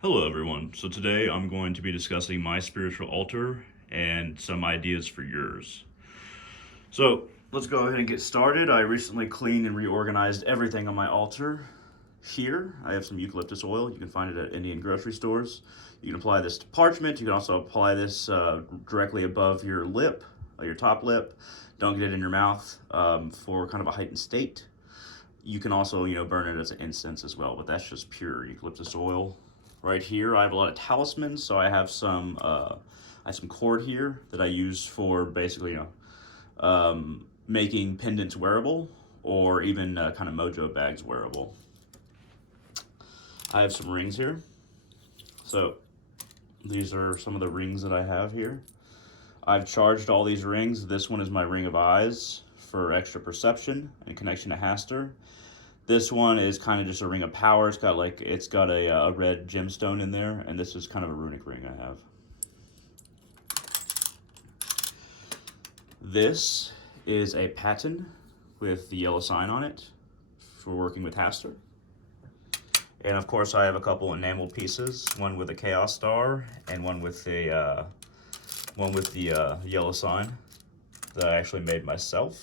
Hello, everyone. So today I'm going to be discussing my spiritual altar and some ideas for yours. So let's go ahead and get started. I recently cleaned and reorganized everything on my altar. Here, I have some eucalyptus oil. You can find it at Indian grocery stores. You can apply this to parchment. You can also apply this directly above your lip, your top lip. Don't get it in your mouth for kind of a heightened state. You can also, burn it as an incense as well, but that's just pure eucalyptus oil. Right here, I have a lot of talismans, so I have some cord here that I use for basically, making pendants wearable or even kind of mojo bags wearable. I have some rings here. So these are some of the rings that I have here. I've charged all these rings. This one is my ring of eyes for extra perception and connection to Haster. This one is kind of just a ring of power. It's got a red gemstone in there, and this is kind of a runic ring I have. This is a paten with the yellow sign on it for working with Haster. And of course, I have a couple enamel pieces, one with a chaos star and one with the yellow sign that I actually made myself.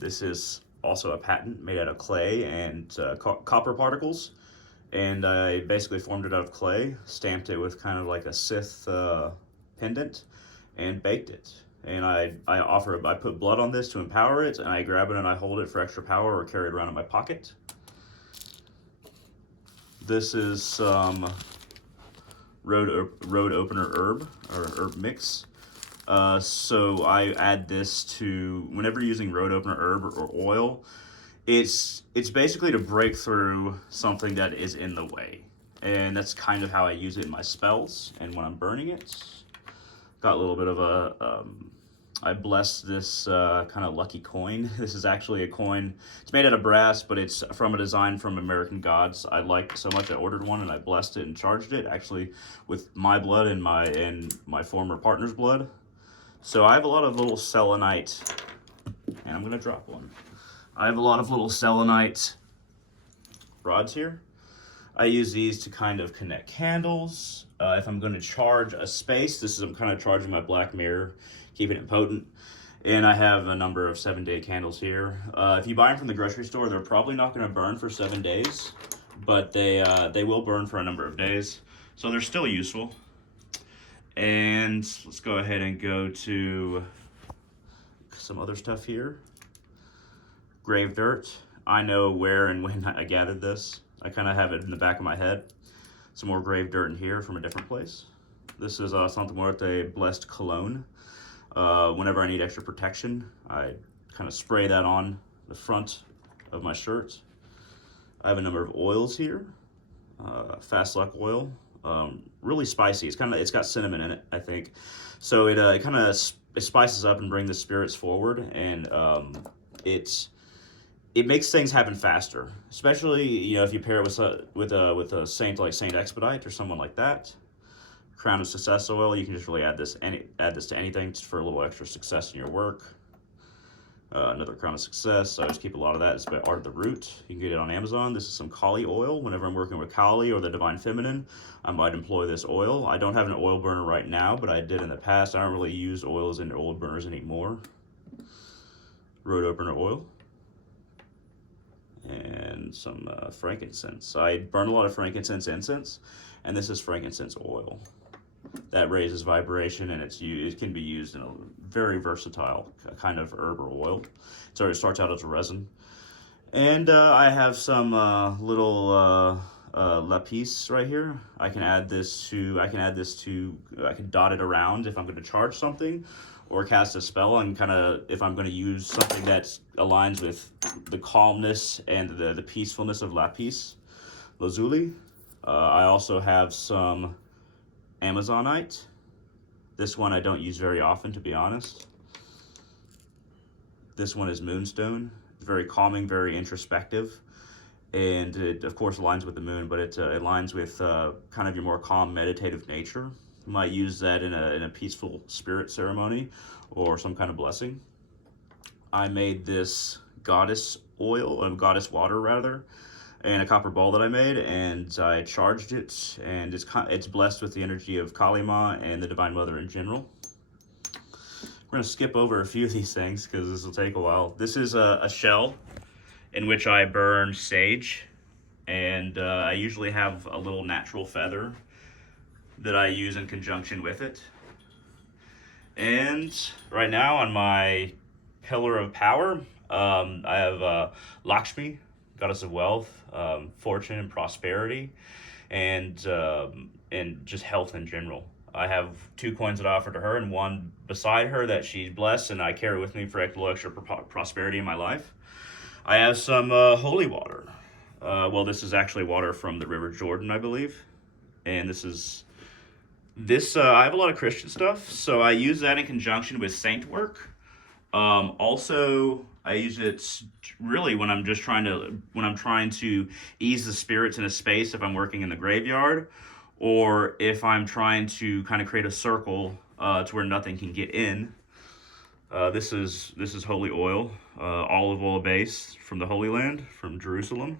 This is also a patent made out of clay and copper particles, and I basically formed it out of clay, stamped it with kind of like a Sith pendant, and baked it. And I put blood on this to empower it, and I grab it and I hold it for extra power or carry it around in my pocket. This is some road opener herb or herb mix. So I add this to whenever you're using road opener herb or oil. It's basically to break through something that is in the way, and that's kind of how I use it in my spells and when I'm burning it. Got a little bit of I blessed this kind of lucky coin. This is actually a coin. It's made out of brass, but it's from a design from American Gods. I liked it so much I ordered one and I blessed it and charged it actually with my blood and my former partner's blood. So I have a lot of little selenite, and I'm gonna drop one. I have a lot of little selenite rods here. I use these to kind of connect candles. If I'm going to charge a space, I'm kind of charging my black mirror, keeping it potent. And I have a number of 7-day candles here. If you buy them from the grocery store, they're probably not going to burn for 7 days, but they will burn for a number of days. So they're still useful. And let's go ahead and go to some other stuff here. Grave dirt. I know where and when I gathered this. I kind of have it in the back of my head. Some more grave dirt in here from a different place. This is Santa Muerte blessed Cologne. Whenever I need extra protection, I kind of spray that on the front of my shirt. I have a number of oils here. Fast luck oil. Really spicy. It's got cinnamon in it, I think. So it kind of spices up and brings the spirits forward, and it makes things happen faster, especially if you pair it with a saint like Saint Expedite or someone like that. Crown of Success oil, you can just really add this to anything just for a little extra success in your work. Another Crown of Success, I just keep a lot of that. It's by Art of the Root. You can get it on Amazon. This is some Cauli oil. Whenever I'm working with Cauli or the Divine Feminine, I might employ this oil. I don't have an oil burner right now, but I did in the past. I don't really use oils in oil burners anymore. Road opener oil. And some frankincense. I burn a lot of frankincense incense, and this is frankincense oil. That raises vibration, and it can be used in a very versatile kind of herb or oil. So it starts out as a resin. And I have some little lapis right here. I can dot it around if I'm going to charge something or cast a spell, and kind of if I'm going to use something that aligns with the calmness and the peacefulness of lapis lazuli. I also have some Amazonite. This one I don't use very often, to be honest. This one is Moonstone. It's very calming, very introspective, and it of course aligns with the moon, but it aligns with kind of your more calm, meditative nature. You might use that in a peaceful spirit ceremony or some kind of blessing. I made this goddess oil, goddess water rather, and a copper ball that I made, and I charged it, and it's blessed with the energy of Kali Ma and the Divine Mother in general. We're gonna skip over a few of these things because this will take a while. This is a shell in which I burn sage, and I usually have a little natural feather that I use in conjunction with it. And right now on my pillar of power, I have Lakshmi, goddess of wealth, fortune and prosperity, and just health in general. I have 2 coins that I offer to her, and one beside her that she's blessed, and I carry with me for extra prosperity in my life. I have some holy water. Well, this is actually water from the River Jordan, I believe, and this I have a lot of Christian stuff, so I use that in conjunction with saint work. Also, I use it really when I'm trying to ease the spirits in a space if I'm working in the graveyard, or if I'm trying to kind of create a circle to where nothing can get in. This is holy oil, olive oil base from the Holy Land, from Jerusalem.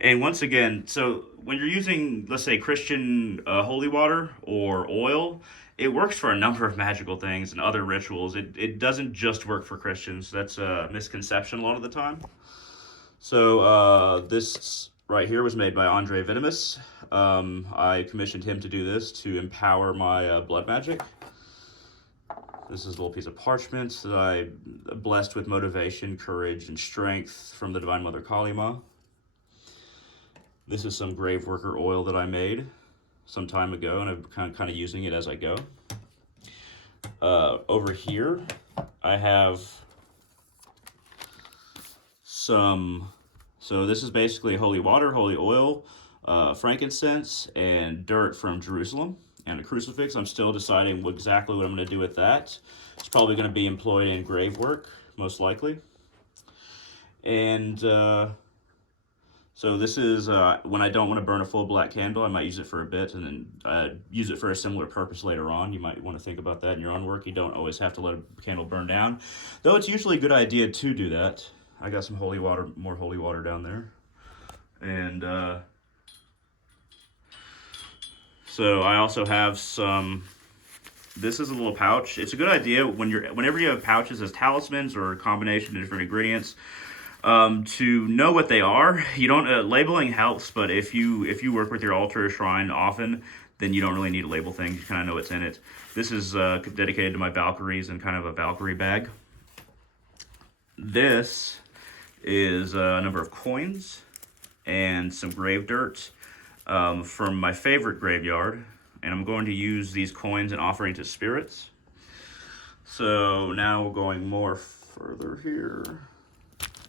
And once again, so when you're using, let's say, Christian holy water or oil, it works for a number of magical things and other rituals. It doesn't just work for Christians. That's a misconception a lot of the time. So this right here was made by Andre Vitamus. I commissioned him to do this to empower my blood magic. This is a little piece of parchment that I blessed with motivation, courage, and strength from the Divine Mother Kali Ma. This is some grave worker oil that I made some time ago, and I'm kind of using it as I go. Over here, I have some, so this is basically holy water, holy oil, frankincense, and dirt from Jerusalem, and a crucifix. I'm still deciding exactly what I'm going to do with that. It's probably going to be employed in grave work, most likely. And so this is when I don't want to burn a full black candle, I might use it for a bit and then use it for a similar purpose later on. You might want to think about that in your own work. You don't always have to let a candle burn down, though it's usually a good idea to do that. I got some holy water, more holy water down there. And so I also have some, this is a little pouch. It's a good idea whenever you have pouches as talismans or a combination of different ingredients, to know what they are. You don't labeling helps, but if you work with your altar or shrine often, then you don't really need to label things. You kind of know what's in it. This is dedicated to my Valkyries and kind of a Valkyrie bag. This is a number of coins and some grave dirt from my favorite graveyard, and I'm going to use these coins in offering to spirits. So now going more further here.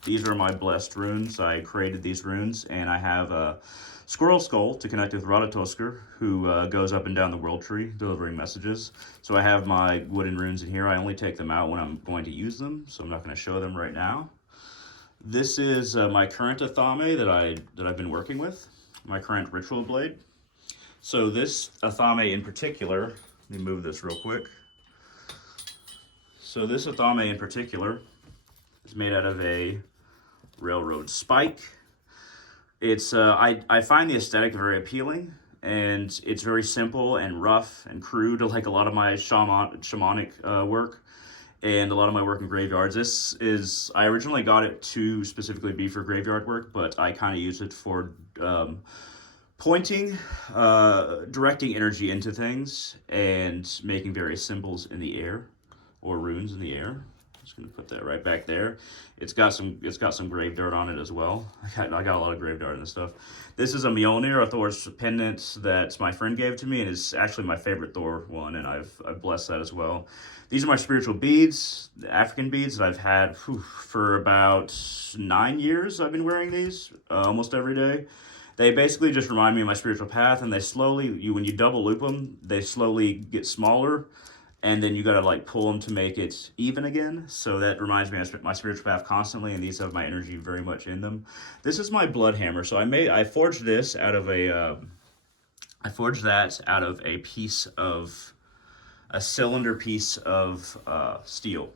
These are my blessed runes. I created these runes, and I have a squirrel skull to connect with Ratatoskr, who goes up and down the world tree delivering messages. So I have my wooden runes in here. I only take them out when I'm going to use them, so I'm not going to show them right now. This is my current athame that I've been working with, my current ritual blade. So this athame in particular, let me move this real quick. So this athame in particular is made out of a railroad spike. It's I find the aesthetic very appealing, and it's very simple and rough and crude, like a lot of my shamanic work and a lot of my work in graveyards. This is, I originally got it to specifically be for graveyard work, but I kind of use it for pointing, directing energy into things, and making various symbols in the air, or runes in the air. Just gonna put that right back there. It's got some grave dirt on it as well. I got a lot of grave dirt in this stuff. This is a Mjolnir, a Thor's pendant that my friend gave to me, and is actually my favorite Thor one, and I've blessed that as well. These are my spiritual beads, the African beads that I've had for about 9 years. I've been wearing these almost every day. They basically just remind me of my spiritual path, and they slowly, when you double loop them, they slowly get smaller, and then you gotta like pull them to make it even again. So that reminds me of my spiritual path constantly, and these have my energy very much in them. This is my blood hammer. So I forged this out of I forged that out of a cylinder piece of steel.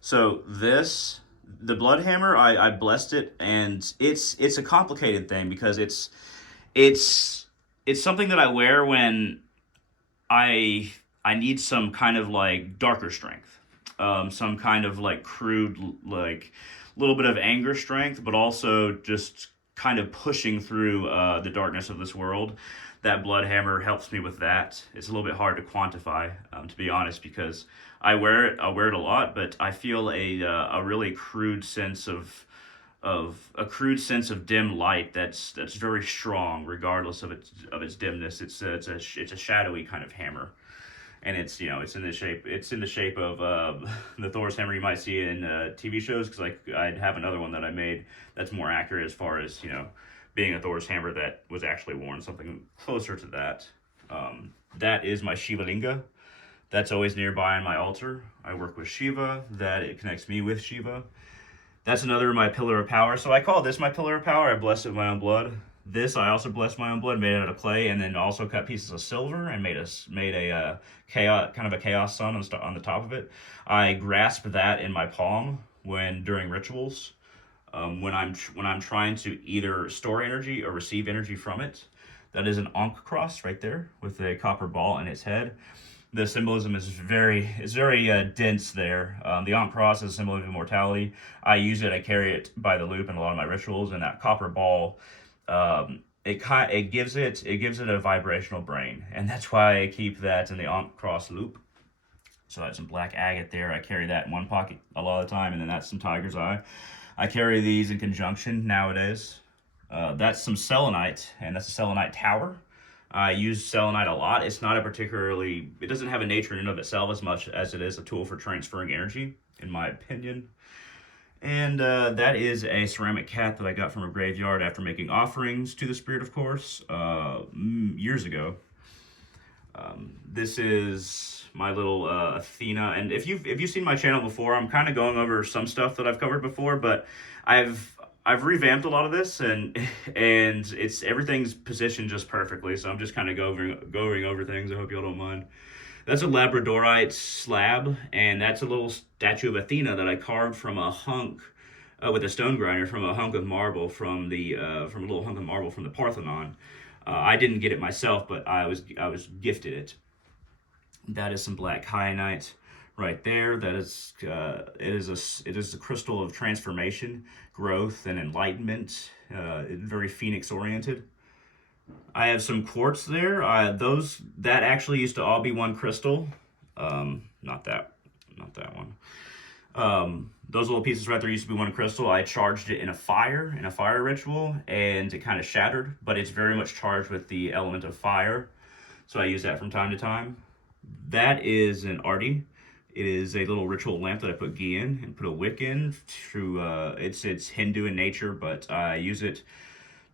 So this The blood hammer, I blessed it, and it's a complicated thing because it's it's something that I wear when I I need some kind of like darker strength, some kind of like crude like little bit of anger strength, but also just kind of pushing through the darkness of this world. That blood hammer helps me with that. It's a little bit hard to quantify, to be honest, because I wear it a lot, but I feel a really crude sense of dim light that's very strong, regardless of its dimness. It's a shadowy kind of hammer, and it's in the shape of the Thor's hammer you might see in TV shows. Because like I'd have another one that I made that's more accurate as far as being a Thor's hammer that was actually worn, something closer to that. That is my Shiva Linga. That's always nearby on my altar. I work with Shiva. That it connects me with Shiva. That's another my pillar of power. So I call this my pillar of power. I blessed it with my own blood. This I also blessed my own blood, made it out of clay, and then also cut pieces of silver and made a chaos kind of a chaos sun on the top of it. I grasp that in my palm when during rituals, when I'm trying to either store energy or receive energy from it. That is an Ankh cross right there with a copper ball in its head. The symbolism is very dense there. The Ankh cross is a symbol of immortality. I use it, I carry it by the loop in a lot of my rituals, and that copper ball, it gives it a vibrational brain, and that's why I keep that in the Ankh cross loop. So that's some black agate there. I carry that in one pocket a lot of the time, and then that's some tiger's eye. I carry these in conjunction nowadays. That's some selenite, and that's a selenite tower. I use selenite a lot. It doesn't have a nature in and of itself as much as it is a tool for transferring energy, in my opinion. And that is a ceramic cat that I got from a graveyard after making offerings to the spirit, of course, years ago. This is my little Athena, and if you've seen my channel before, I'm kind of going over some stuff that I've covered before, but I've revamped a lot of this, and it's everything's positioned just perfectly. So I'm just kind of going over things. I hope y'all don't mind. That's a labradorite slab, and that's a little statue of Athena that I carved from a hunk with a stone grinder from a hunk of marble from a little hunk of marble from the Parthenon. I didn't get it myself, but I was gifted it. That is some black kyanite right there. That is it is a crystal of transformation, growth, and enlightenment. Very phoenix oriented. I have some quartz there. Those that actually used to all be one crystal. Not that one. Those little pieces right there used to be one crystal. I charged it in a fire ritual, and it kind of shattered, but it's very much charged with the element of fire. So I use that from time to time. That is an arti. It is a little ritual lamp that I put ghee in and put a wick in. It's Hindu in nature, but I use it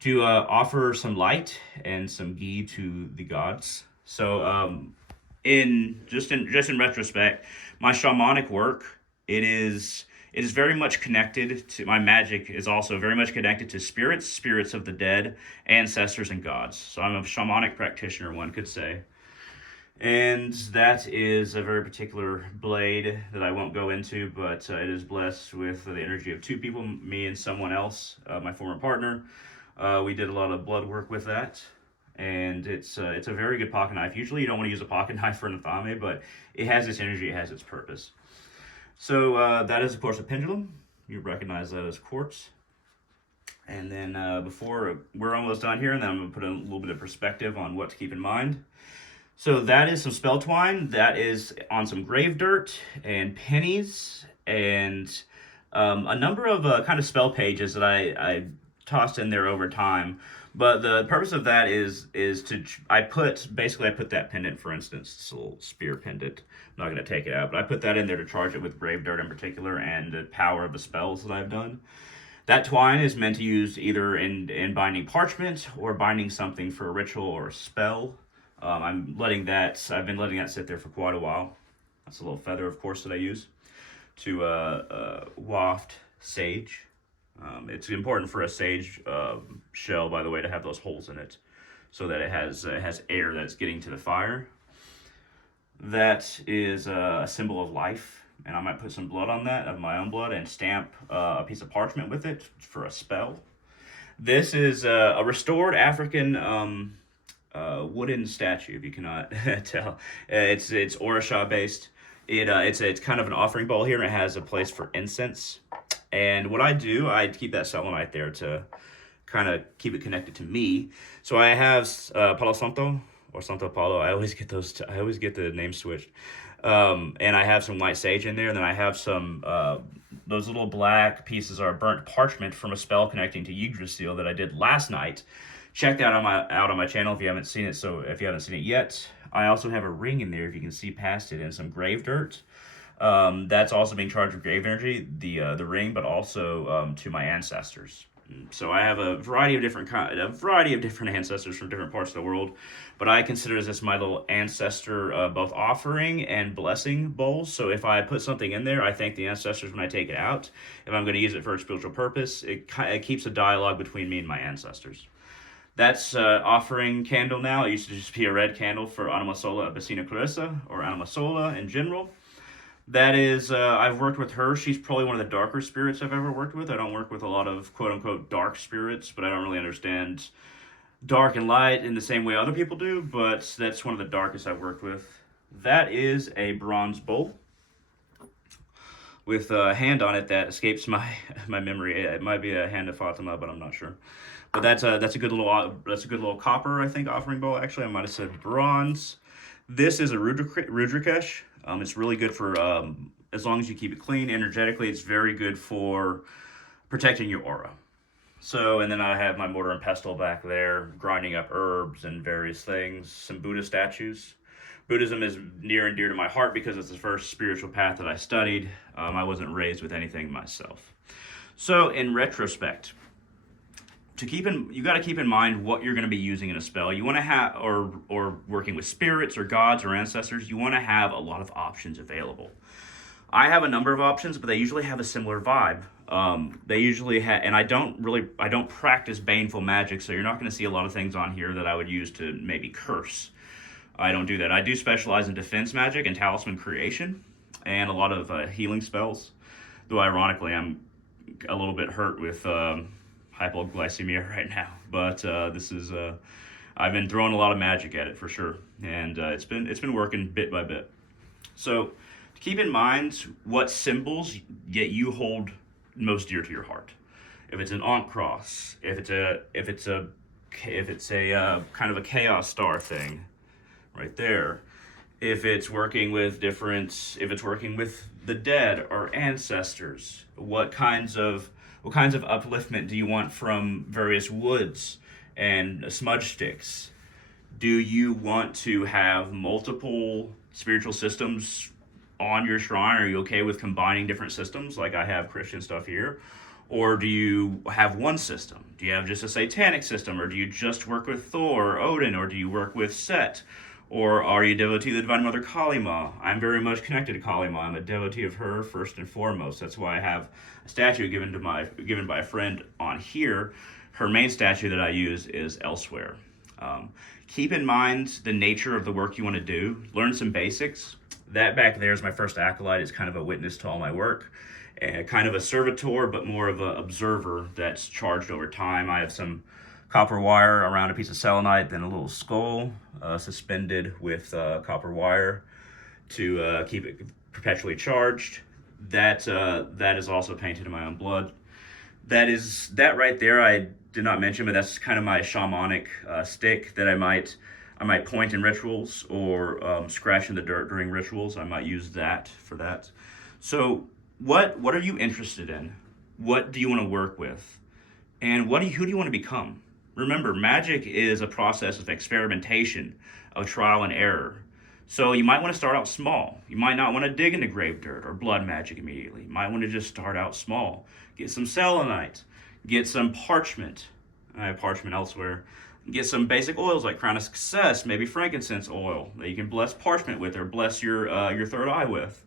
to offer some light and some ghee to the gods. So in retrospect, my shamanic work, it is very much connected to my magic. Is also very much connected to spirits of the dead, ancestors, and gods. So I'm a shamanic practitioner, one could say. And that is a very particular blade that I won't go into, but it is blessed with the energy of two people, me and someone else, my former partner. We did a lot of blood work with that, and it's a very good pocket knife. Usually you don't want to use a pocket knife for an athame, but it has its energy, it has its purpose. So that is, of course, a pendulum. You recognize that as quartz. And then before we're almost done here, and then I'm going to put a little bit of perspective on what to keep in mind. So that is some spell twine. That is on some grave dirt and pennies and a number of kind of spell pages that I tossed in there over time. But the purpose of that is I put that pendant, for instance, this little spear pendant. I'm not going to take it out, but I put that in there to charge it with grave dirt in particular and the power of the spells that I've done. That twine is meant to use either in binding parchment or binding something for a ritual or a spell. I've been letting that sit there for quite a while. That's a little feather, of course, that I use to waft sage. It's important for a sage shell, by the way, to have those holes in it, so that it has air that's getting to the fire. That is a symbol of life. and I might put some blood on that, of my own blood, and stamp a piece of parchment with it for a spell. This is a restored African wooden statue, if you cannot tell. It's Orisha based. It's kind of an offering bowl here, and it has a place for incense. And what I do, I keep that selenite there to kind of keep it connected to me. So I have Palo Santo or Santo Palo. I always get those. I always get the names switched. And I have some white sage in there, and then I have some those little black pieces are burnt parchment from a spell connecting to Yggdrasil that I did last night. Check that out on my channel if you haven't seen it. So if you haven't seen it yet, I also have a ring in there if you can see past it, and some grave dirt. That's also being charged with grave energy, the ring, but also to my ancestors. So I have a variety of different ancestors from different parts of the world, but I consider this my little ancestor both offering and blessing bowl. So if I put something in there, I thank the ancestors when I take it out. If I'm going to use it for a spiritual purpose, it keeps a dialogue between me and my ancestors. That's offering candle now. It used to just be a red candle for Anima Sola Abysina Clarissa, or Anima Sola in general. That is, I've worked with her. She's probably one of the darker spirits I've ever worked with. I don't work with a lot of quote-unquote dark spirits, but I don't really understand dark and light in the same way other people do, but that's one of the darkest I've worked with. That is a bronze bowl with a hand on it that escapes my memory. It might be a hand of Fatima, but I'm not sure. But that's a good little copper, I think, offering bowl. Actually, I might have said bronze. This is a Rudrakesh. It's really good for, as long as you keep it clean, energetically, it's very good for protecting your aura. So, and then I have my mortar and pestle back there, grinding up herbs and various things, some Buddha statues. Buddhism is near and dear to my heart because it's the first spiritual path that I studied. I wasn't raised with anything myself. So, in retrospect, you got to keep in mind what you're going to be using in a spell. You want to have, or working with spirits or gods or ancestors, you want to have a lot of options available. I have a number of options, but they usually have a similar vibe. They usually have, and I don't practice baneful magic, so you're not going to see a lot of things on here that I would use to maybe curse. I don't do that. I do specialize in defense magic and talisman creation, and a lot of healing spells. Though ironically, I'm a little bit hurt with hypoglycemia right now, but this is I've been throwing a lot of magic at it for sure, and it's been working bit by bit. So keep in mind what symbols you hold most dear to your heart. If it's an Ankh cross, if it's a kind of a chaos star thing, right there. If it's working with the dead or ancestors, what kinds of upliftment do you want from various woods and smudge sticks? Do you want to have multiple spiritual systems on your shrine? Are you okay with combining different systems, like I have Christian stuff here? Or do you have one system? Do you have just a satanic system? Or do you just work with Thor or Odin? Or do you work with Set? Or are you a devotee of the Divine Mother Cauli Ma? I'm very much connected to Cauli Ma. I'm a devotee of her first and foremost. That's why I have a statue given by a friend on here. Her main statue that I use is elsewhere. Keep in mind the nature of the work you want to do. Learn some basics. That back there is my first acolyte. It's kind of a witness to all my work. Kind of a servitor, but more of an observer that's charged over time. I have some copper wire around a piece of selenite, then a little skull suspended with copper wire to keep it perpetually charged. That is also painted in my own blood. That right there I did not mention, but that's kind of my shamanic stick that I might point in rituals or scratch in the dirt during rituals. I might use that for that. So what are you interested in? What do you want to work with? And who do you want to become? Remember, magic is a process of experimentation, of trial and error. So you might want to start out small. You might not want to dig into grave dirt or blood magic immediately. You might want to just start out small. Get some selenite. Get some parchment. I have parchment elsewhere. Get some basic oils like Crown of Success, maybe frankincense oil that you can bless parchment with or bless your third eye with.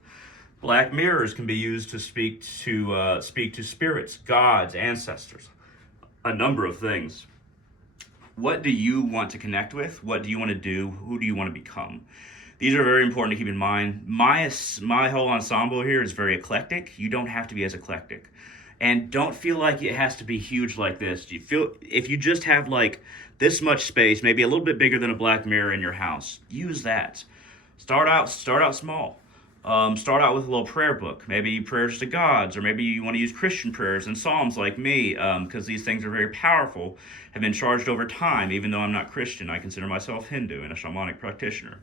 Black mirrors can be used to speak to spirits, gods, ancestors, a number of things. What do you want to connect with? What do you want to do? Who do you want to become? These are very important to keep in mind. My whole ensemble here is very eclectic. You don't have to be as eclectic. And don't feel like it has to be huge like this. You feel if you just have like this much space, maybe a little bit bigger than a black mirror in your house, use that. Start out small. Start out with a little prayer book, maybe prayers to gods, or maybe you want to use Christian prayers and psalms like me, because these things are very powerful, have been charged over time. Even though I'm not Christian, I consider myself Hindu and a shamanic practitioner.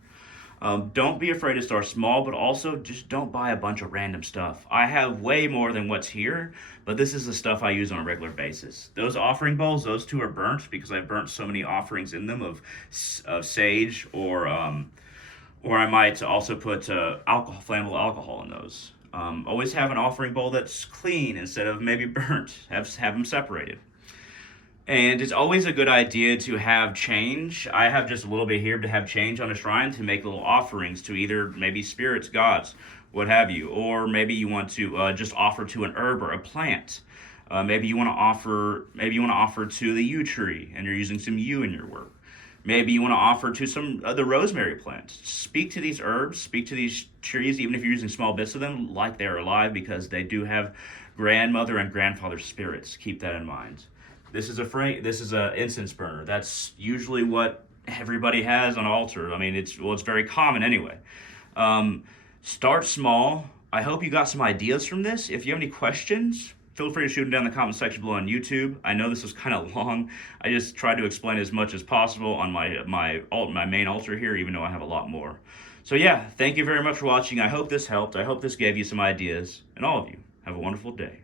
Don't be afraid to start small, but also just don't buy a bunch of random stuff. I have way more than what's here, but this is the stuff I use on a regular basis. Those offering bowls, those two are burnt because I've burnt so many offerings in them of sage, or I might also put flammable alcohol in those. Always have an offering bowl that's clean instead of maybe burnt. Have them separated. And it's always a good idea to have change. I have just a little bit here to have change on a shrine to make little offerings to either maybe spirits, gods, what have you. Or maybe you want to just offer to an herb or a plant. Maybe you want to offer to the yew tree, and you're using some yew in your work. Maybe you want to offer to some the rosemary plant. Speak to these herbs, speak to these trees, even if you're using small bits of them, like they're alive, because they do have grandmother and grandfather spirits. Keep that in mind. This is a incense burner. That's usually what everybody has on altar. I mean, it's very common anyway. Start small. I hope you got some ideas from this. If you have any questions, feel free to shoot them down in the comment section below on YouTube. I know this was kind of long. I just tried to explain as much as possible on my main altar here, even though I have a lot more. So yeah, thank you very much for watching. I hope this helped. I hope this gave you some ideas. And all of you, have a wonderful day.